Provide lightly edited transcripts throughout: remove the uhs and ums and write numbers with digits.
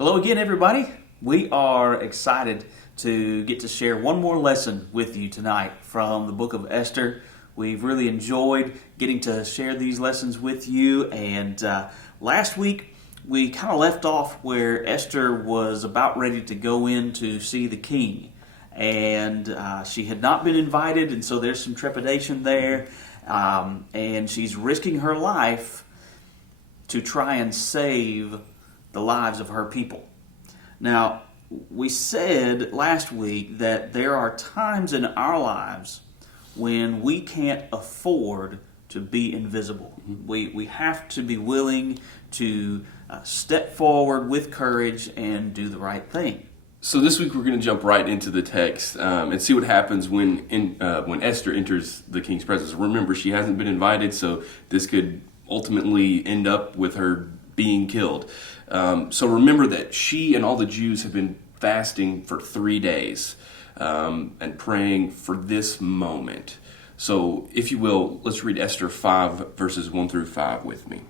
Hello again, everybody. We are excited to get to share one more lesson with you tonight from the book of Esther. We've really enjoyed getting to share these lessons with you, and last week we kind of left off where Esther was about ready to go in to see the king, and she had not been invited, and so there's some trepidation there, and she's risking her life to try and save the lives of her people. Now, we said last week that there are times in our lives when we can't afford to be invisible. We have to be willing to step forward with courage and do the right thing. So this week we're going to jump right into the text and see what happens when Esther enters the king's presence. Remember, she hasn't been invited, so this could ultimately end up with her being killed. So remember that she and all the Jews have been fasting for 3 days and praying for this moment. So if you will, let's read Esther 5 verses 1 through 5 with me.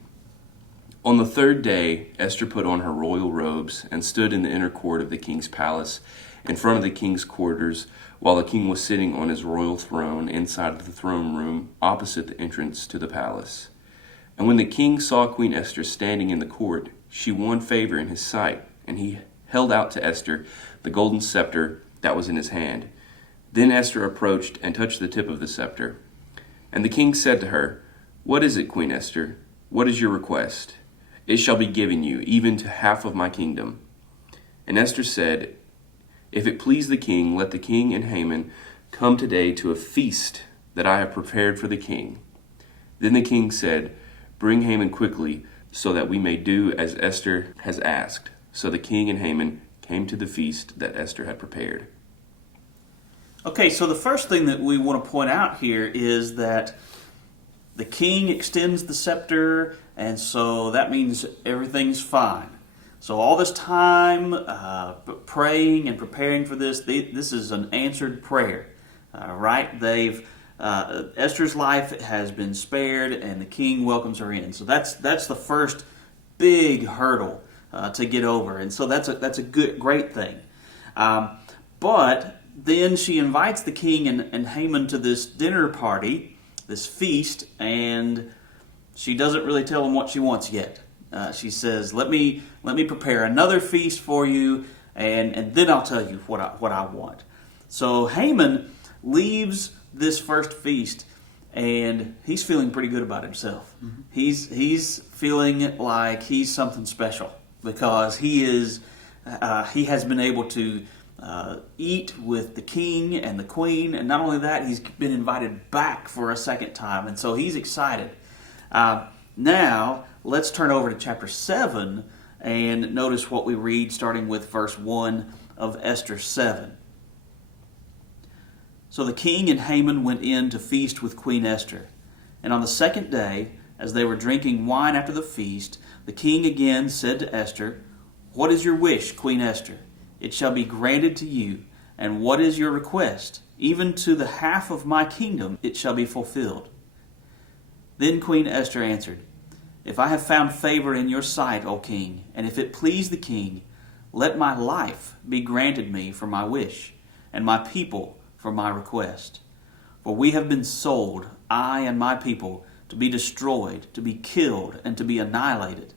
On the third day, Esther put on her royal robes and stood in the inner court of the king's palace in front of the king's quarters while the king was sitting on his royal throne inside of the throne room opposite the entrance to the palace. And when the king saw Queen Esther standing in the court, she won favor in his sight, and he held out to Esther the golden scepter that was in his hand. Then Esther approached and touched the tip of the scepter. And the king said to her, "What is it, Queen Esther? What is your request? It shall be given you, even to half of my kingdom." And Esther said, "If it please the king, let the king and Haman come today to a feast that I have prepared for the king." Then the king said, "Bring Haman quickly, so that we may do as Esther has asked." So the king and Haman came to the feast that Esther had prepared. Okay, so the first thing that we want to point out here is that the king extends the scepter, and so that means everything's fine. So all this time praying and preparing for this is an answered prayer, right? Esther's life has been spared, and the king welcomes her in. So that's the first big hurdle to get over, and so that's a great thing. But then she invites the king and Haman to this dinner party, this feast, and she doesn't really tell him what she wants yet. She says, "Let me prepare another feast for you, and then I'll tell you what I want." So Haman leaves this first feast, and he's feeling pretty good about himself. Mm-hmm. He's feeling like he's something special because he has been able to eat with the king and the queen, and not only that, he's been invited back for a second time, and so he's excited. Now, let's turn over to chapter 7 and notice what we read starting with verse 1 of Esther 7. So the king and Haman went in to feast with Queen Esther. And on the second day, as they were drinking wine after the feast, the king again said to Esther, "What is your wish, Queen Esther? It shall be granted to you. And what is your request? Even to the half of my kingdom it shall be fulfilled." Then Queen Esther answered, "If I have found favor in your sight, O king, and if it please the king, let my life be granted me for my wish, and my people for my request. For we have been sold, I and my people, to be destroyed, to be killed, and to be annihilated.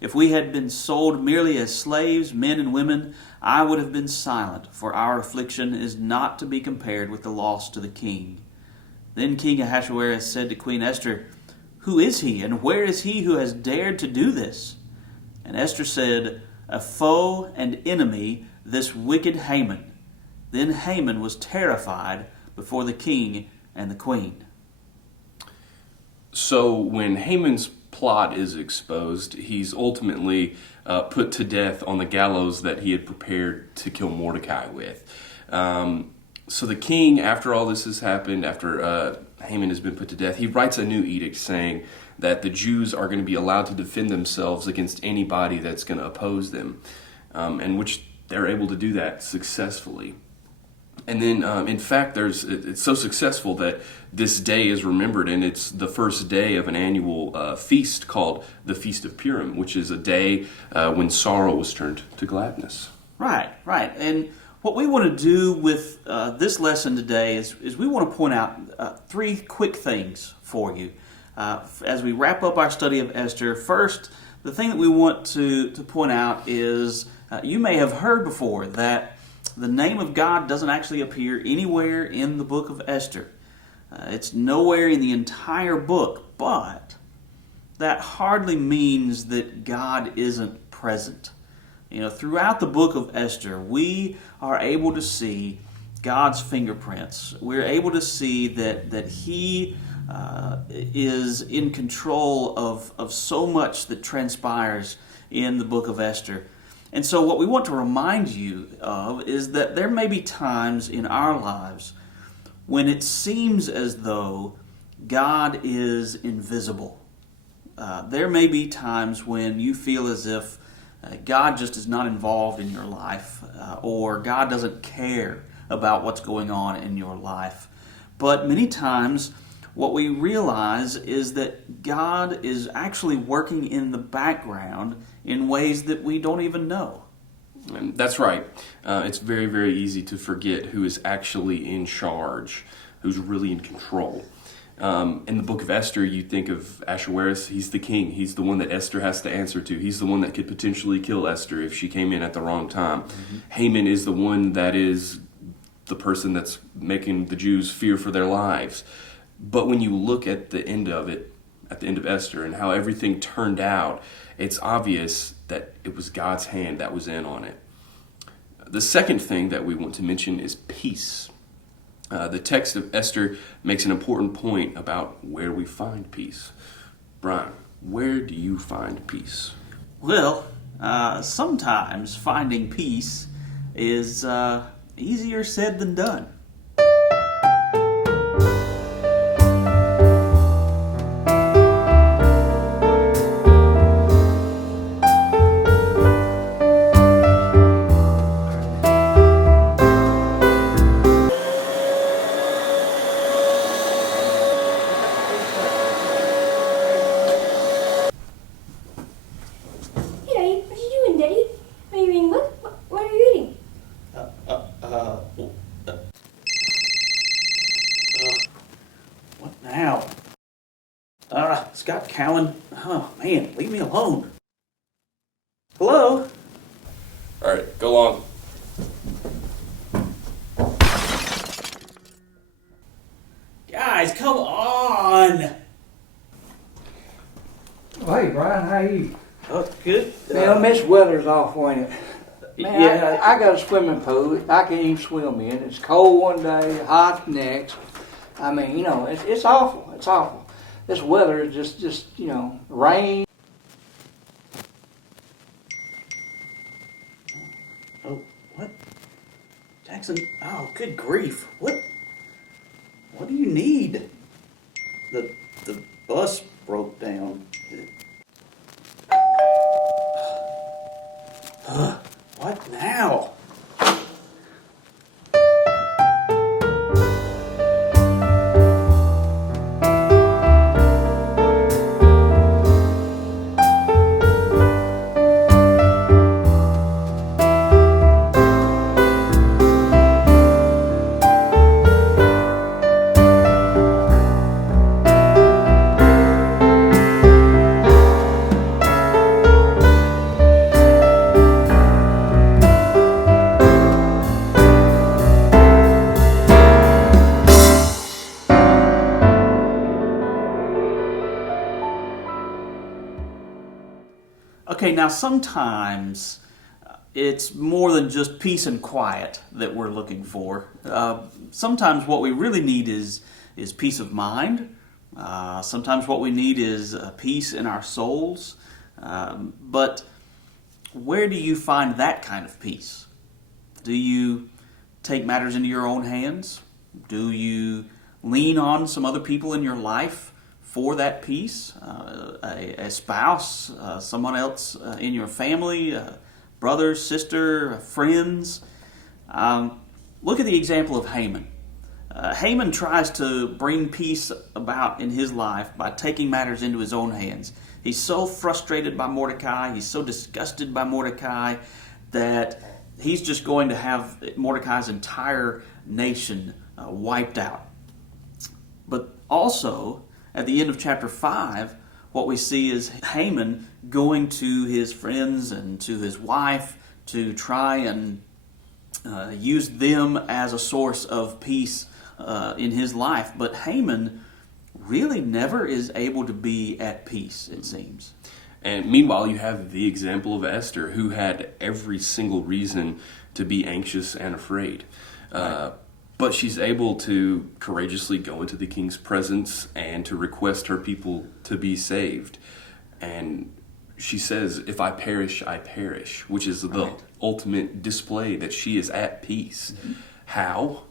If we had been sold merely as slaves, men and women, I would have been silent, for our affliction is not to be compared with the loss to the king." Then King Ahasuerus said to Queen Esther, "Who is he, and where is he who has dared to do this?" And Esther said, "A foe and enemy, this wicked Haman." Then Haman was terrified before the king and the queen. So when Haman's plot is exposed, he's ultimately put to death on the gallows that he had prepared to kill Mordecai with. So the king, after all this has happened, after Haman has been put to death, he writes a new edict saying that the Jews are going to be allowed to defend themselves against anybody that's going to oppose them, and which they're able to do that successfully. And then, in fact, it's so successful that this day is remembered, and it's the first day of an annual feast called the Feast of Purim, which is a day when sorrow was turned to gladness. Right, right. And what we want to do with this lesson today is we want to point out three quick things for you. As we wrap up our study of Esther, first, the thing that we want to point out is you may have heard before that the name of God doesn't actually appear anywhere in the book of Esther. It's nowhere in the entire book, but that hardly means that God isn't present. You know, throughout the book of Esther, we are able to see God's fingerprints. We're able to see that He is in control of so much that transpires in the book of Esther. And so what we want to remind you of is that there may be times in our lives when it seems as though God is invisible. There may be times when you feel as if God just is not involved in your life, or God doesn't care about what's going on in your life. But many times what we realize is that God is actually working in the background in ways that we don't even know. And that's right. It's very, very easy to forget who is actually in charge, who's really in control. In the book of Esther, you think of Ahasuerus. He's the king. He's the one that Esther has to answer to. He's the one that could potentially kill Esther if she came in at the wrong time. Mm-hmm. Haman is the one that is the person that's making the Jews fear for their lives. But when you look at the end of it, at the end of Esther, and how everything turned out, it's obvious that it was God's hand that was in on it. The second thing that we want to mention is peace. The text of Esther makes an important point about where we find peace. Brian, where do you find peace? Well, sometimes finding peace is easier said than done. Scott Cowan. Oh, man, leave me alone. Hello? All right, go on. Guys, come on. Hey, Brian, how you? Oh, good. Man, this weather's awful, ain't it? Man, Yeah. I got a swimming pool I can't even swim in. It's cold one day, hot the next. I mean, you know, it's awful. It's awful. This weather is just you know, rain. Oh, what? Jackson, oh, good grief. What do you need? The bus broke down. What now? Okay, now sometimes it's more than just peace and quiet that we're looking for. Sometimes what we really need is peace of mind. Sometimes what we need is peace in our souls. But where do you find that kind of peace? Do you take matters into your own hands? Do you lean on some other people in your life for that peace? A spouse, someone else in your family, brother, sister, friends. Look at the example of Haman. Haman tries to bring peace about in his life by taking matters into his own hands. He's so frustrated by Mordecai, he's so disgusted by Mordecai, that he's just going to have Mordecai's entire nation wiped out. But also, at the end of chapter 5, what we see is Haman going to his friends and to his wife to try and use them as a source of peace in his life. But Haman really never is able to be at peace, it seems. And meanwhile, you have the example of Esther, who had every single reason to be anxious and afraid. Right. But she's able to courageously go into the king's presence and to request her people to be saved. And she says, if I perish, I perish, which is the ultimate display that she is at peace. Mm-hmm. How?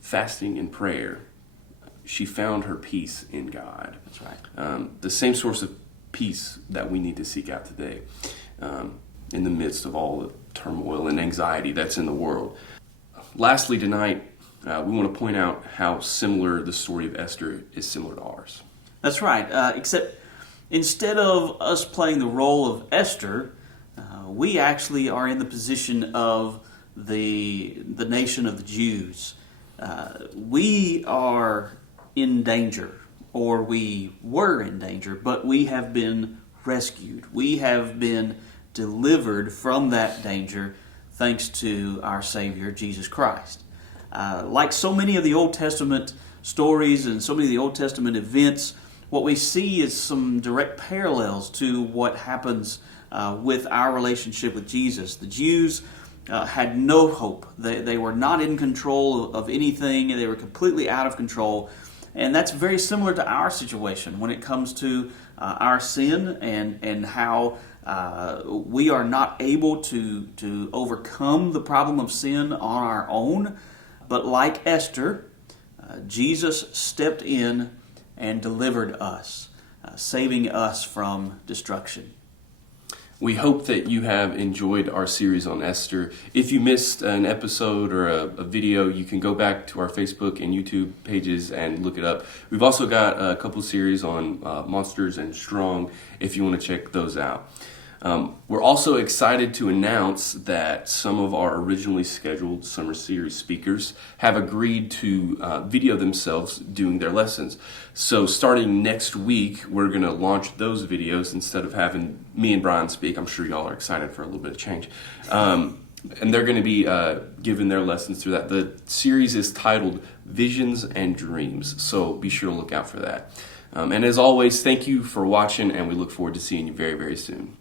Fasting and prayer. She found her peace in God. That's right. The same source of peace that we need to seek out today in the midst of all the turmoil and anxiety that's in the world. Lastly tonight, we want to point out how similar the story of Esther is similar to ours. That's right, except instead of us playing the role of Esther, we actually are in the position of the nation of the Jews. We are in danger, or we were in danger, but we have been rescued. We have been delivered from that danger thanks to our Savior, Jesus Christ. Like so many of the Old Testament stories and so many of the Old Testament events, what we see is some direct parallels to what happens with our relationship with Jesus. The Jews had no hope. They were not in control of anything, and they were completely out of control. And that's very similar to our situation when it comes to our sin and how we are not able to overcome the problem of sin on our own. But like Esther, Jesus stepped in and delivered us, saving us from destruction. We hope that you have enjoyed our series on Esther. If you missed an episode or a video, you can go back to our Facebook and YouTube pages and look it up. We've also got a couple series on Monsters and Strong if you want to check those out. We're also excited to announce that some of our originally scheduled summer series speakers have agreed to video themselves doing their lessons. So starting next week, we're going to launch those videos instead of having me and Brian speak. I'm sure y'all are excited for a little bit of change. And they're going to be giving their lessons through that. The series is titled Visions and Dreams, so be sure to look out for that. And as always, thank you for watching, and we look forward to seeing you very, very soon.